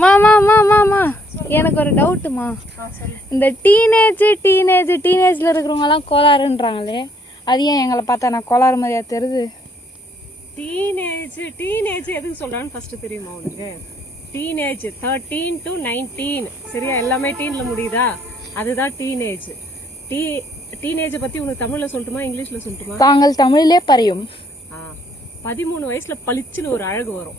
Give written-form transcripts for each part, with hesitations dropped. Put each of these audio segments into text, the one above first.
மாமா எனக்கு ஒரு டவுட்டுமா. இந்த டீனேஜ்ல இருக்கிறவங்க எல்லாம் கோளாறுன்றாங்களே, அது ஏன் எங்களை பார்த்தா நான் கோளாறு மாதிரியா தெரியுது? டீனேஜ் எதுக்கு சொல்றான்னு ஃபர்ஸ்ட் தெரியுமா உனக்கு? டீனேஜ் 13 to 19, சரியா? எல்லாமே டீன்ல முடியுதா? அதுதான் டீனேஜ். டீனேஜ் பத்தி உனக்கு தமிழ்ல சொல்லட்டுமா இங்கிலீஷ்ல சொல்லட்டுமா? தாங்கள் தமிழிலே பறையும். 13 வயசுல பளிச்சுன்னு ஒரு அழகு வரும்.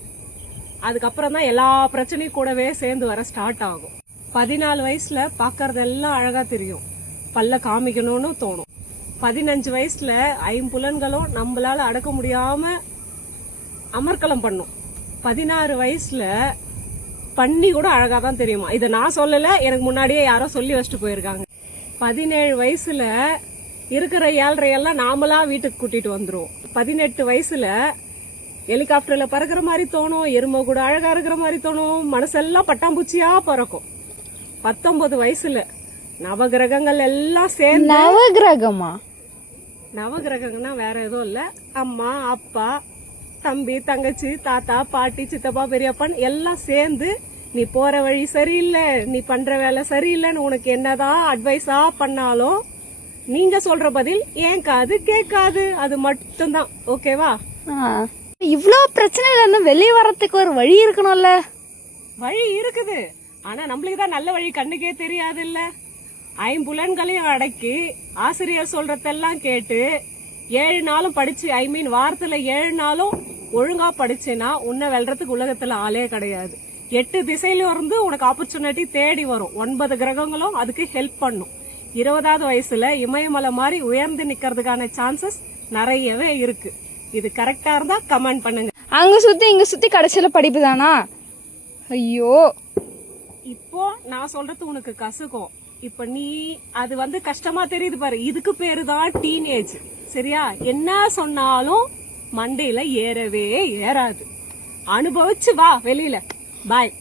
அதுக்கப்புறம் தான் எல்லா பிரச்சனையும் கூடவே சேர்ந்து வர ஸ்டார்ட் ஆகும். 14 வயசுல பாக்கறதெல்லாம் அழகா தெரியும், பல்ல காமிக்கணும்னு தோணும். 15 வயசுல ஐம்புலன்களும் நம்மளால அடக்க முடியாம அமர்க்கலம் பண்ணும். 16 வயசுல பண்ணி கூட அழகா தான் தெரியுமா. இதை நான் சொல்லல, எனக்கு முன்னாடியே யாரோ சொல்லி வச்சுட்டு போயிருக்காங்க. 17 வயசுல இருக்கிற ஏழ்றையெல்லாம் நாமளா வீட்டுக்கு கூட்டிட்டு வந்துரும். 18 வயசுல ஹெலிகாப்டர்ல பறக்கிற மாதிரி தோணும், எருமை கூட அழகா இருக்கிற மாதிரி தோணும், மனசெல்லாம் பட்டாம்பூச்சியா பறக்கும். 19 வயசுல நவகிரகங்கள் எல்லாம் சேர்ந்து. நவகிரகமா? நவகிரகம்னா வேற எதுவும் இல்ல, அம்மா அப்பா தம்பி தங்கச்சி தாத்தா பாட்டி சித்தப்பா பெரியப்பான்னு எல்லாம் சேர்ந்து நீ போற வழி சரியில்லை, நீ பண்ற வேலை சரியில்லைன்னு உனக்கு என்னதான் அட்வைஸா பண்ணாலும் நீங்க சொல்ற பதில் ஏன் காது கேட்காது. அது மட்டும்தான். ஓகேவா? இவ்ளோ பிரச்சனையில இருந்து வெளியே வர்றதுக்கு ஒரு வழி இருக்கணும்ல? வழி இருக்குது, ஆனா நம்மளுக்கு தான் நல்ல வழி கண்ணுக்கே தெரியாது இல்ல. ஐம்புலன்களையும் அடக்கி ஆசிரியர் சொல்றதெல்லாம் கேட்டு 7 நாளும் படிச்சு, வாரத்துல 7 நாளும் ஒழுங்கா படிச்சேன்னா உன்னை வெல்றதுக்கு உலகத்துல ஆளே கிடையாது. 8 திசையில இருந்து உனக்கு ஆப்பர்ச்சுனிட்டி தேடி வரும். 9 கிரகங்களும் அதுக்கு ஹெல்ப் பண்ணும். 20வது வயசுல இமயமலை மாதிரி உயர்ந்து நிக்கிறதுக்கான சான்சஸ் நிறையவே இருக்கு. இது கரெக்டா இருந்தா கமெண்ட் பண்ணுங்க. அங்க சுத்தி இங்க சுத்தி கடைசியில படிப்பு தானா? ஐயோ, இப்போ நான் சொல்றது உனக்கு கசுக்கும். இப்ப நீ அது கஷ்டமா தெரியுது பாரு, இதுக்கு பேரு தான் டீனேஜ். சரியா? என்ன சொன்னாலும் மண்டையில ஏறவே ஏறாது. அனுபவிச்சு வா வெளியில. பாய்.